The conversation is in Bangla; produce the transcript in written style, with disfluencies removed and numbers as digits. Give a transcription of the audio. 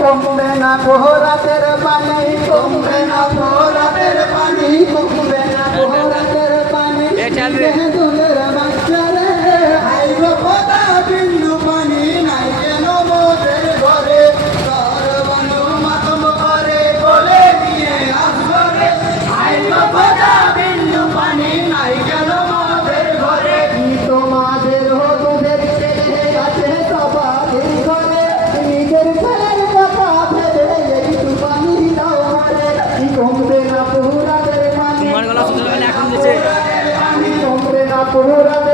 কমবে না পোহরাতের পানি, কমবে না পোহরাতের পানি, কমবে না পোহরাতের পানি, দুলের বাচ্চারে আইব পোতা বিন্দু পানি নাই কেন মোদের ঘরে, সর্বানু মাতম করে বলে দিয়ে আসবে আইব পোতা বিন্দু পানি নাই কেন মোদের ঘরে। তোমাদের তোদের ছেলে আছে সবাই ঘরে, নিজের ছেলের কথা ভেবে একটু পানি দাও আমারে, কমবে না পোহরাতের পানি, কমবে না পোহরাতের